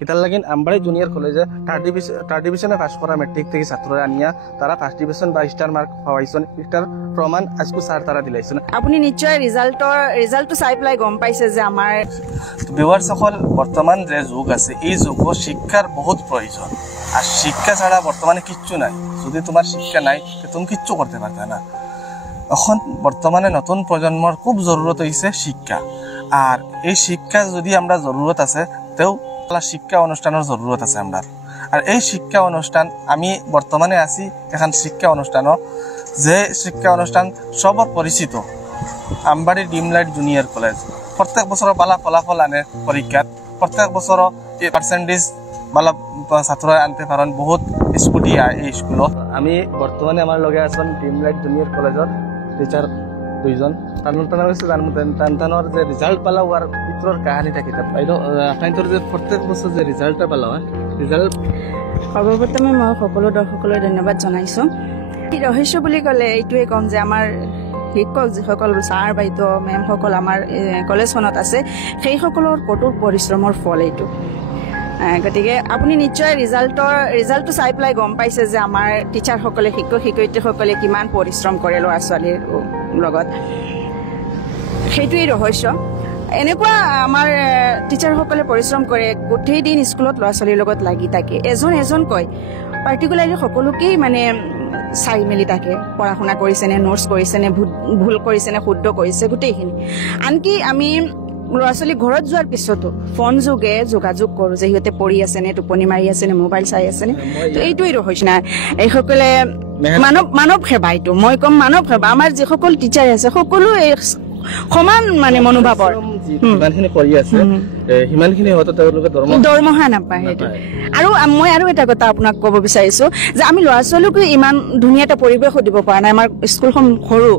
এটার লাগি আমবাড়ি জুনিয়র কলেজে থার্ড ডিভিশনে পাস করা মেট্রিক থেকে ছাত্ররা আনিয়া তারা ফার্স্ট ডিভিশন বা স্টার মার্ক পাওয়াইছেন এটার প্রমাণ আজকে স্যার তারা দিলাইছেন। আপনি নিশ্চয় রিজাল্টটো চাই পেলাই গম পাইছে যে আমার বিওয়ার সকল বর্তমান যে যুগ আছে এই যুগ শিক্ষার বহুত প্রয়োজন আর শিক্ষা ছাড়া বর্তমানে কিচ্ছু নাই। যদি তোমার শিক্ষা নাই তুমি কিচ্ছু করতে পারবে না। এখন বর্তমানে নতুন প্রজন্মর খুব জরুরত হয়েছে শিক্ষা আর এই শিক্ষা যদি আমরা জরুরত আছে তেও শিক্ষা অনুষ্ঠানের জরুরত আছে আমরা। আর এই শিক্ষা অনুষ্ঠান আমি বর্তমানে আছি এখন শিক্ষা অনুষ্ঠানও যে শিক্ষা অনুষ্ঠান সবর পরিচিত আমবাড়ি ডিমলাইট জুনিয়র কলেজ। প্রত্যেক বছর বালা ফলাফল আনে পরীক্ষাত, প্রত্যেক বছর পার্সেন্টেজ বালা ছাত্র আনতে পারেন, বহুত স্কুটি আয় এই স্কুলত। আমি বর্তমানে আমার লগে আছেন ডিমলাইট জুনিয়র কলেজের টিচার দুইজন। টানটানোর যে রেজাল্ট পালা হওয়ার ভিতরের কাহিনী থাকি বাইদেউ আপনার যে প্ৰত্যেক বছৰ যে ৰিজাল্টটা পালা ৰিজাল্ট সৰ্বপ্ৰথমে মই সকলো দৰ্শকলৈ ধন্যবাদ জনাইছোঁ। ৰহস্য বুলি ক'লে এইটোৱে ক'ম যে আমাৰ শিক্ষক যিসকল ছাৰ বাইদেউ মেমসকল আমাৰ কলেজখনত আছে সেইসকলৰ কঠোৰ পৰিশ্ৰমৰ ফল এইটো। গতিকে আপুনি নিশ্চয় ৰিজাল্টটো চাই পেলাই গম পাইছে যে আমাৰ টিচাৰসকলে শিক্ষক শিক্ষয়িত্ৰীসকলে কিমান পৰিশ্ৰম কৰে ল'ৰা ছোৱালীৰ লগত। সেইটোৱেই ৰহস্য। এনেকুৱা আমাৰ টিচাৰসকলে পৰিশ্ৰম কৰে, গোটেই দিন স্কুলত ল'ৰা ছোৱালীৰ লগত লাগি থাকে, এজনকৈ পাৰ্টিকুলাৰলি সকলোকেই মানে চাই মেলি থাকে, পঢ়া শুনা কৰিছেনে, নোটছ কৰিছেনে, ভুল কৰিছেনে, শুদ্ধ কৰিছে, গোটেইখিনি। আনকি আমি ল'ৰা ছোৱালী ঘৰত যোৱাৰ পিছতো ফোন যোগে যোগাযোগ কৰোঁ যে সিহঁতে পঢ়ি আছেনে, টোপনি মাৰি আছেনে, মোবাইল চাই আছেনে। তো এইটোৱেই ৰহস্য। এইসকলে মানৱ সেৱা, এইটো মই ক'ম মানৱ সেৱা। আমাৰ যিসকল টিচাৰ আছে সকলো সমান মানে মনোভাৱৰ, দৰমহা নাপায় সেইটো। আৰু মই আৰু এটা কথা আপোনাক ক'ব বিচাৰিছো যে আমি ল'ৰা ছোৱালীকো ইমান ধুনীয়া এটা পৰিৱেশো দিব পৰা নাই। আমাৰ স্কুলখন সৰু,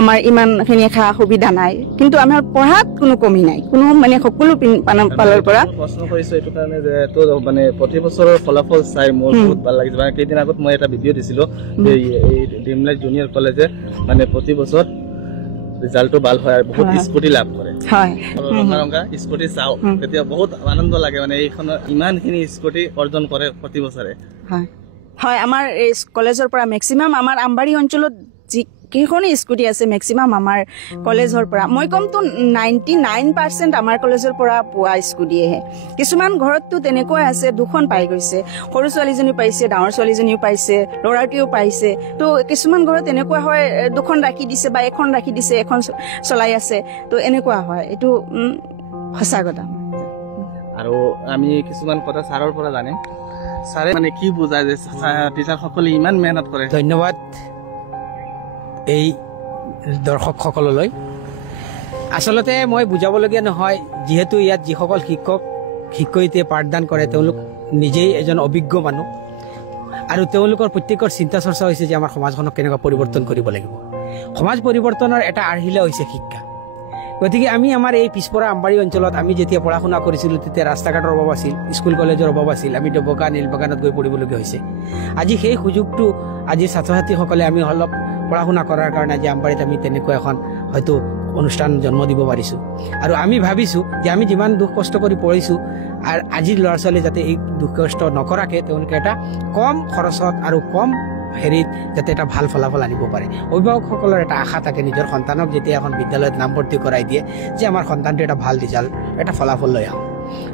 আমাৰ ইমানখিনি সা সুবিধা নাই, কিন্তু আমাৰ পঢ়াত কোনো কমি নাই, কোনো মানে সকলো পালৰ পৰা। প্ৰশ্ন কৰিছো এইটো কাৰণে যে মানে প্ৰতি বছৰৰ ফলাফল চাই মোৰ বহুত ভাল লাগিছে। মানে কেইদিন আগত মই এটা ভিডিঅ' দিছিলো ডিমলাইট জুনিয়ৰ কলেজে মানে প্ৰতি বছৰ ৰিজাল্টটো ভাল হয় আৰু বহুত স্কুটি লাভ কৰে। স্কুটি চাওঁ তেতিয়া বহুত আনন্দ লাগে। মানে এইখনৰ ইমানখিনি স্কুটি অৰ্জন কৰে প্ৰতি বছৰে। হয়, আমাৰ এই কলেজৰ পৰা মেক্সিমাম আমাৰ আমবাৰী অঞ্চলত যিকেইখন স্কুটি আছে মেক্সিমাম আমাৰ কলেজৰ পৰা, মই ক'মতো 99% আমাৰ কলেজৰ পৰা পোৱা স্কুটিয়েহে। কিছুমান ঘৰততো তেনেকুৱাই আছে দুখন পাই গৈছে, সৰু ছোৱালীজনী পাইছে, ডাঙৰ ছোৱালীজনীও পাইছে, ল'ৰাটিও পাইছে। তো কিছুমান ঘৰত এনেকুৱা হয় দুখন ৰাখি দিছে বা এখন ৰাখি দিছে, এখন চলাই আছে, তো এনেকুৱা হয়। এইটো সঁচা কথা। আৰু আমি কিছুমান কথা ছাৰৰ পৰা জানিম। ছাৰে মানে কি বুজায় যে টিচাৰসকলে ইমান মেহনত কৰে। ধন্যবাদ এই দৰ্শকসকললৈ। আচলতে মই বুজাবলগীয়া নহয়, যিহেতু ইয়াত যিসকল শিক্ষক শিক্ষয়িত্ৰীয়ে পাঠদান কৰে তেওঁলোক নিজেই এজন অভিজ্ঞ মানুহ আৰু তেওঁলোকৰ প্ৰত্যেকৰ চিন্তা চৰ্চা হৈছে যে আমাৰ সমাজখনক কেনেকুৱা পৰিৱৰ্তন কৰিব লাগিব। সমাজ পৰিৱৰ্তনৰ এটা আৰ্হিলা হৈছে শিক্ষা। গতিকে আমি আমাৰ এই পিছপৰা আমবাৰী অঞ্চলত আমি যেতিয়া পঢ়া শুনা কৰিছিলোঁ তেতিয়া ৰাস্তা ঘাটৰ অভাৱ আছিল, স্কুল কলেজৰ অভাৱ আছিল, আমি ডবকা নীলবাগানত গৈ পঢ়িবলগীয়া হৈছে। আজি সেই সুযোগটো আজি ছাত্ৰ ছাত্ৰীসকলে আমি অলপ পঢ়া শুনা কৰাৰ কাৰণে আজি আমবাৰীত আমি তেনেকুৱা এখন হয়তো অনুষ্ঠান জন্ম দিব পাৰিছোঁ। আৰু আমি ভাবিছোঁ যে আমি যিমান দুখ কষ্ট কৰি পঢ়িছোঁ আৰু আজিৰ ল'ৰা ছোৱালী যাতে এই দুখ কষ্ট নকৰাকৈ তেওঁলোকে এটা কম খৰচত আৰু কম হেৰিত যাতে এটা ভাল ফলাফল আনিব পাৰে। অভিভাৱকসকলৰ এটা আশা থাকে নিজৰ সন্তানক যেতিয়া এখন বিদ্যালয়ত নামভৰ্তি কৰাই দিয়ে যে আমাৰ সন্তানটো এটা ভাল ৰিজাল্ট, এটা ফলাফল লৈ আহক।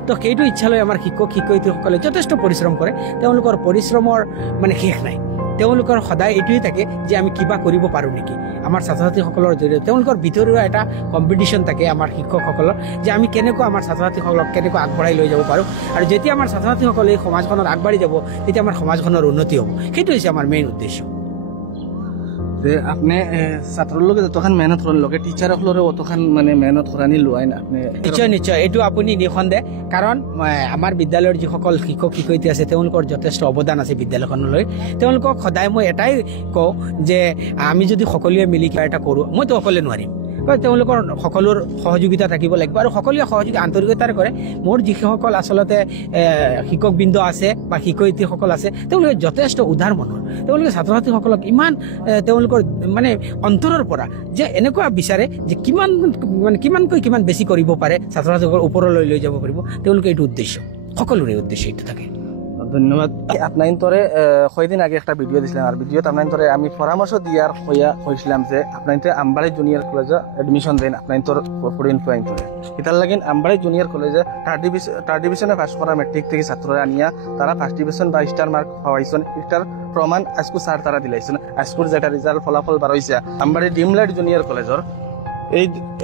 তো সেইটো ইচ্ছা লৈ আমাৰ শিক্ষক শিক্ষয়িত্ৰীসকলে যথেষ্ট পৰিশ্ৰম কৰে। তেওঁলোকৰ পৰিশ্ৰমৰ মানে শেষ নাই। তেওঁলোকৰ সদায় এইটোৱে থাকে যে আমি কিবা কৰিব পাৰোঁ নেকি। আমাৰ ছাত্ৰ ছাত্ৰীসকলৰ জৰিয়তে তেওঁলোকৰ ভিতৰুৱা এটা কম্পিটিশ্যন থাকে আমাৰ শিক্ষকসকলৰ যে আমি কেনেকুৱা আমাৰ ছাত্ৰ ছাত্ৰীসকলক কেনেকুৱা আগবঢ়াই লৈ যাব পাৰোঁ। আৰু যেতিয়া আমাৰ ছাত্ৰ ছাত্ৰীসকলে এই সমাজখনত আগবাঢ়ি যাব তেতিয়া আমাৰ সমাজখনৰ উন্নতি হ'ব। সেইটো হৈছে আমাৰ মেইন উদ্দেশ্য। যে আপনি ছাত্ৰৰ লগে যতখান মেহনত কৰাৰ লগে টিচাৰসকলৰো অতখান মানে মেহনত কৰানি লোৱাই না আপনি? নিশ্চয় নিশ্চয়, এইটো আপুনি নিঃসন্দেহ। কাৰণ আমাৰ বিদ্যালয়ৰ যিসকল শিক্ষক শিক্ষয়িত্ৰী আছে তেওঁলোকৰ যথেষ্ট অৱদান আছে বিদ্যালয়খনলৈ। তেওঁলোকক সদায় মই এটাই কওঁ যে আমি যদি সকলোৱে মিলি কিবা এটা কৰোঁ, মইতো অকলে নোৱাৰিম, তেওঁলোকৰ সকলোৰ সহযোগিতা থাকিব লাগিব আৰু সকলোৱে সহযোগিতা আন্তৰিকতাৰে কৰে। মোৰ যিসকল আচলতে শিক্ষকবৃন্দ আছে বা শিক্ষয়িত্ৰীসকল আছে তেওঁলোকে যথেষ্ট উদাৰ মনৰ। তেওঁলোকে ছাত্ৰ ছাত্ৰীসকলক ইমান তেওঁলোকৰ মানে অন্তৰৰ পৰা যে এনেকুৱা বিচাৰে যে কিমানকৈ কিমান বেছি কৰিব পাৰে ছাত্ৰ ছাত্ৰীসকলক ওপৰলৈ লৈ যাব পাৰিব, তেওঁলোকে এইটো উদ্দেশ্য। সকলোৰে উদ্দেশ্য এইটো থাকে। ধন্যবাদ। আপনার তোরে কয়দিন আগে একটা ভিডিও দিছিলাম, আর ভিডিওতে আপনার তোরে আমি পরামর্শ দিয়ার হয়েছিলাম যে আপনার আমবাড়ি জুনিয়র কলেজে এডমিশন দেন আপনার তোর ফুডিন পয়েন্ট করে এটার লাগিন আমবাড়ি জুনিয়র কলেজে থার্ড ডিভিশনে পাস করা মেট্রিক থেকে ছাত্ররা আনিয়া তারা ফার্স্ট ডিভিশন বা স্টার মার্ক পাওয়াইছেন। এটার প্রমাণ আজকু স্যার তারা দিলাইছেন। আজকুর যেটা রেজাল্ট ফলাফল বার হয়েছে আমবাড়ি ডিমলাইট জুনিয়র কলেজের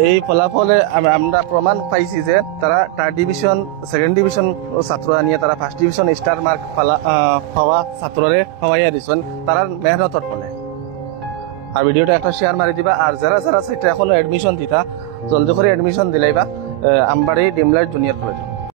এই ফলাফলে আমরা প্রমাণ পাইছি যে তারা থার্ড ডিভিশন সেকেন্ড ডিভিশন ছাত্র আনিয়ে তারা ফার্স্ট ডিভিশন স্টার মার্ক পাওয়া ছাত্ররে হওয়াইয়া দিচ্ছেন তারা মেহনতর ফলে। আর ভিডিওটা একটা শেয়ার মারি দিবা। আর যারা যারা সেটা এখনো এডমিশন দিতা জলদি করে এডমিশন দিলাইবা আমবাড়ি ডিমলাইট জুনিয়র কলেজ।